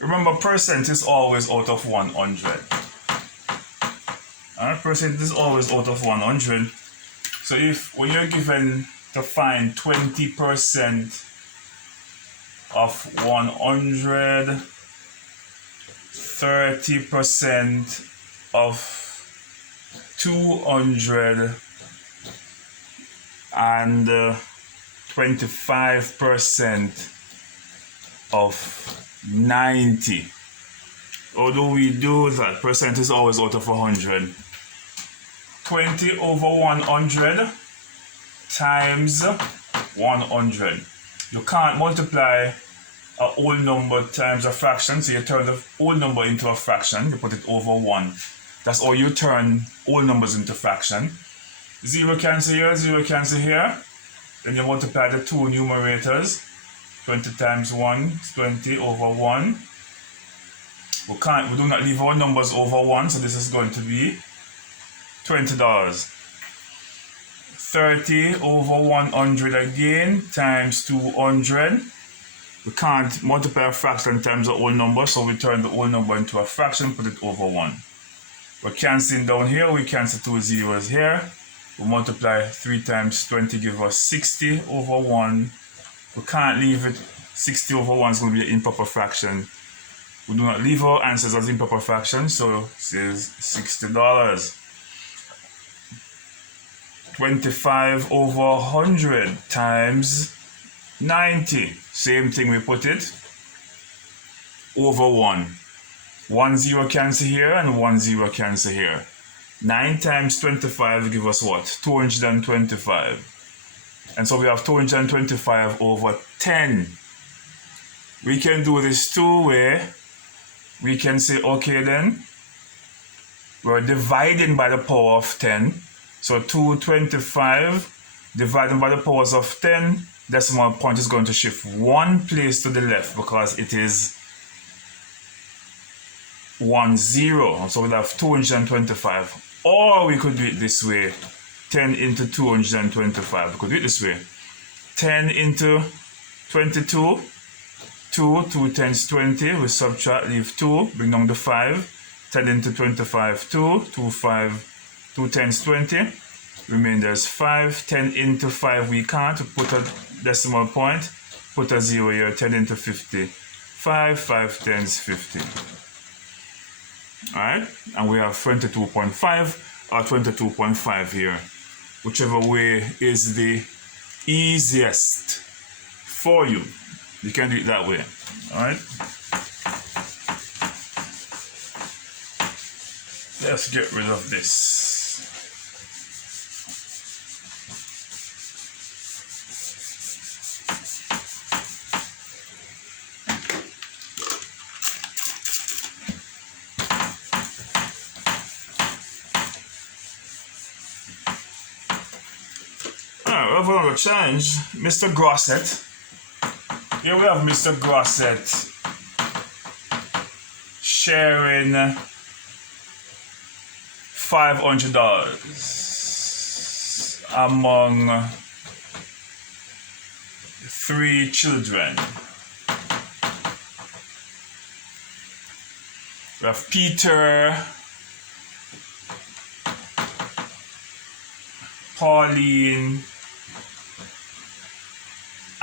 Remember, percent is always out of 100. Percent is always out of 100. So if when you're given to find 20% of 100, 30% of 200, and 25% of 90. How do we do that? Percent is always out of 100. 20 over 100 times 100. You can't multiply a whole number times a fraction, so you turn the whole number into a fraction, you put it over 1. That's how you turn whole numbers into fraction. 0 cancel here, 0 cancel here. Then you multiply the two numerators. 20 times 1 is 20 over 1. We do not leave our numbers over 1, so this is going to be $20. 30 over 100 again times 200. We can't multiply a fraction times a whole number, so we turn the whole number into a fraction, put it over 1. We're cancelling down here, we cancel 2 zeros here. We multiply 3 times 20 give us 60 over 1. We can't leave it. 60 over 1 is going to be an improper fraction. We do not leave our answers as improper fractions, so this is $60. 25 over 100 times 90. Same thing, we put it over 1. 1 0 cancel here and 1 0 cancel here. 9 times 25 give us what? 225. And so we have 225 over 10. We can do this two way. We can say, okay then, we're dividing by the power of 10. So 225 divided by the powers of 10, decimal point is going to shift one place to the left because it is 1 0. So we'll have 225. Or we could do it this way. 10 into 225. We could do it this way. 10 into 22. 2 times 20. We subtract, leave 2. Bring down the 5. 10 into 25, 2. 2 times 20. Remainder is 5. 10 into 5 we can't. Put a decimal point. Put a 0 here. 10 into 50. 5 times 50. Alright? And we have 22.5 or 22.5 here. Whichever way is the easiest for you. You can do it that way. Alright? Let's get rid of this. Alright, we have another challenge. Mr. Grosset. Here we have Mr. Grosset sharing $500 among 3 children. We have Peter, Pauline,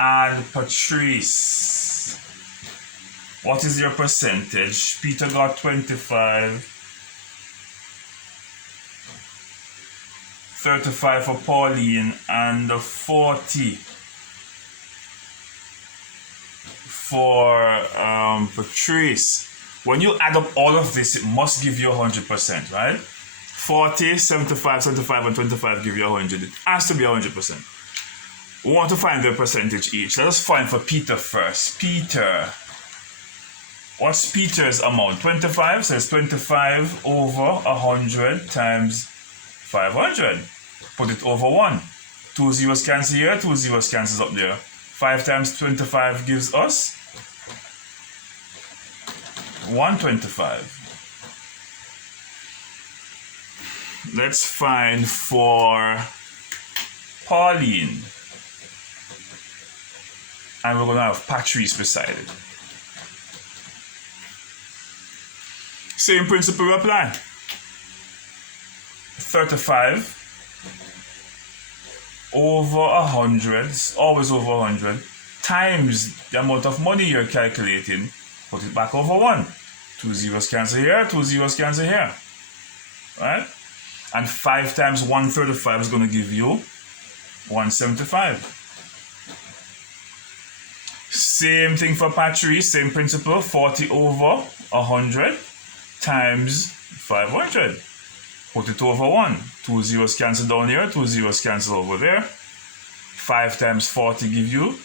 and Patrice. What is your percentage? Peter got 25. 35 for Pauline and 40 for Patrice. When you add up all of this, it must give you 100%, right? 40, 75, 75, and 25 give you 100. It has to be 100%. We want to find the percentage each. Let us find for Peter first. Peter. What's Peter's amount? 25. So it's 25 over 100 times 500. Put it over 1. 2 zeros cancel here. 2 zeros cancels up there. 5 times 25 gives us 125. Let's find for Pauline. And we're going to have Patrice beside it. Same principle apply. 35 over 100, it's always over 100, times the amount of money you're calculating, put it back over 1. 2 zeros cancel here, 2 zeros cancel here. Right? And 5 times 135 is going to give you 175. Same thing for Patrice, same principle, 40 over 100 times 500. Put it over 1. 2 zeros cancel down here, 2 zeros cancel over there. 5 times 40 give you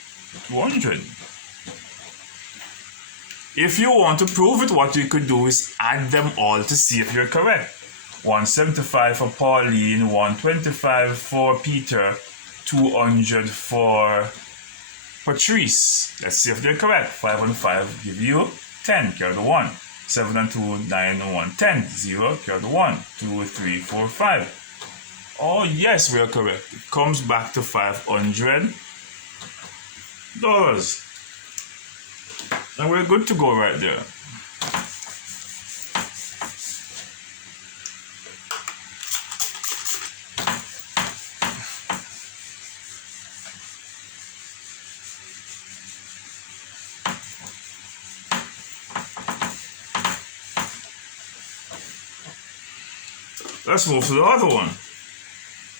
200. If you want to prove it, what you could do is add them all to see if you're correct. 175 for Pauline, 125 for Peter, 200 for Patrice. Let's see if they're correct. 5 and 5 give you 10, carry the 1. 7 and 2, 9 and 1, 10. 0, carry the 1. 2, 3, 4, 5. Oh yes, we are correct. It comes back to $500. And we're good to go right there. Let's move to the other one.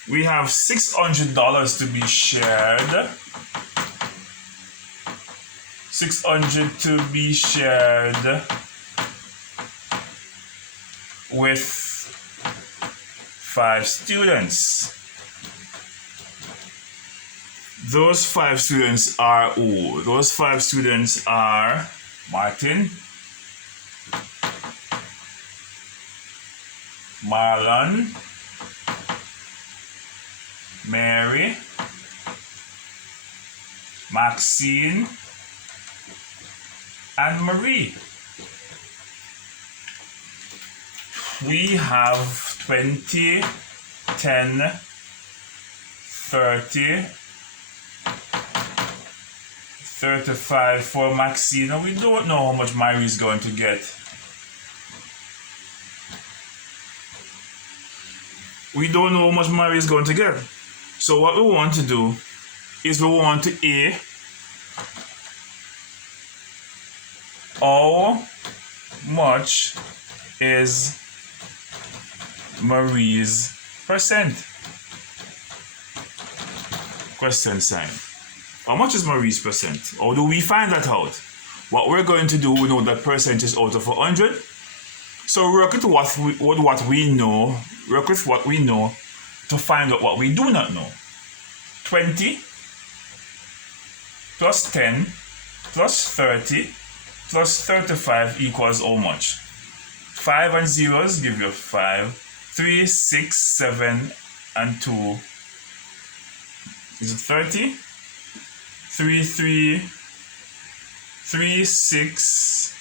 We have $600 to be shared. 600 to be shared with 5 students. Those 5 students are who? Those 5 students are Martin, Marlon, Mary, Maxine, and Marie. We have 20, 10, 30, 35 for Maxine. And we don't know how much Marie is going to get. We don't know how much Marie is going to get. So what we want to do is we want to A, how much is Marie's percent? Question sign. How much is Marie's percent? How do we find that out? What we're going to do, we know that percent is out of 100. So work with what we know. Work with what we know to find out what we do not know. 20 plus 10 plus 30 plus 35 equals how much? 5 and zeros give you 5. 3, 6, 7, and 2. Is it 30? 3, 3, 3, 6,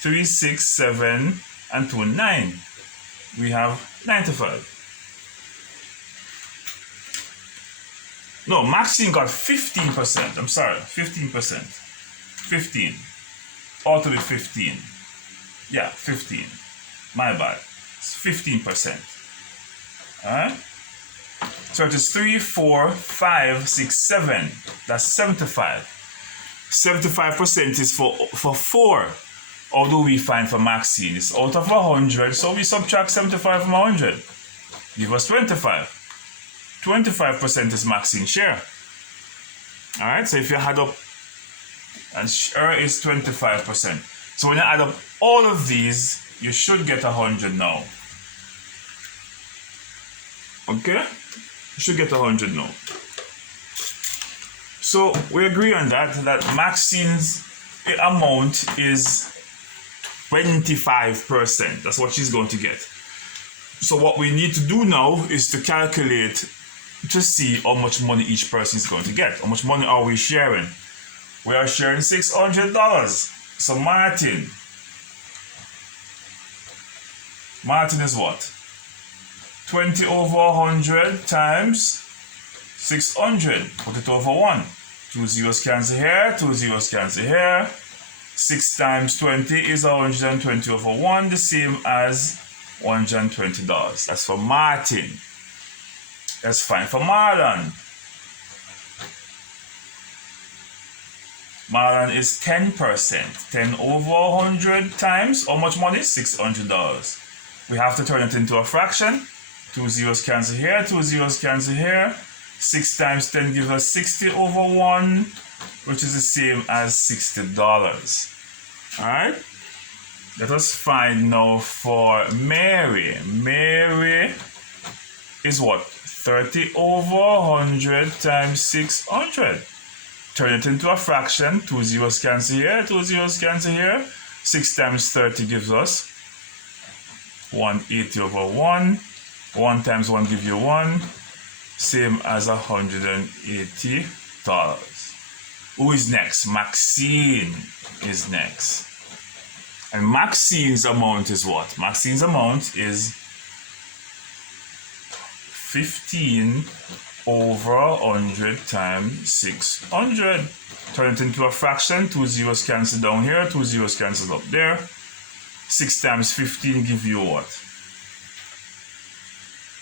3, 6, 7, and 2, 9. We have 95. No, Maxine got 15%. I'm sorry, 15%. 15. Ought to be 15. Yeah, 15. My bad. It's 15%. Alright? So it is 3, 4, 5, 6, 7. That's 75. 75% is for 4. How do we find for Maxine? It's out of 100, so we subtract 75 from 100. Give us 25. 25% is Maxine's share. Alright, so if you add up, and share is 25%. So when you add up all of these, you should get 100 now. Okay? You should get 100 now. So we agree on that Maxine's amount is 25%. That's what she's going to get. So what we need to do now is to calculate to see how much money each person is going to get. How much money are we sharing? We are sharing $600. So Martin is what? 20 over 100 times 600. Put it over 1. 2 zeros cancel here, 2 zeros cancel here. 6 times 20 is 120 over 1, the same as $120. That's for Martin. That's fine for Marlon. Marlon is 10%. 10 over 100 times, how much money? $600. We have to turn it into a fraction. 2 zeros cancel here, 2 zeros cancel here. 6 times 10 gives us 60 over 1, which is the same as $60. Alright? Let us find now for Mary. Mary is what? 30 over 100 times 600. Turn it into a fraction. 2 zeros cancel here, 2 zeros cancel here. 6 times 30 gives us 180 over 1. 1 times 1 gives you 1. Same as $180. Who is next? Maxine is next. And Maxine's amount is what? Maxine's amount is 15 over 100 times 600. Turn it into a fraction. 2 zeros cancel down here. 2 zeros cancel up there. 6 times 15 give you what?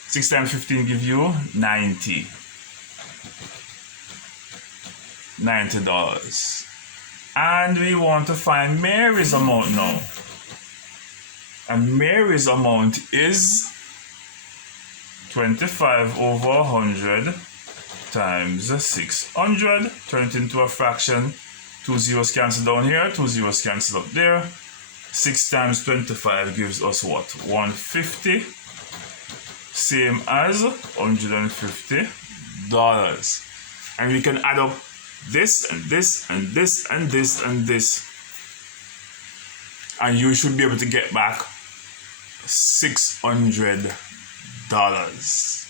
6 times 15 give you 90. $90. And we want to find Mary's amount now. And Mary's amount is 25 over 100 times 600. Turn it into a fraction. 2 zeros cancel down here, 2 zeros cancel up there. 6 times 25 gives us what? 150. Same as $150. And we can add up this and this and this and this and this. And you should be able to get back $600.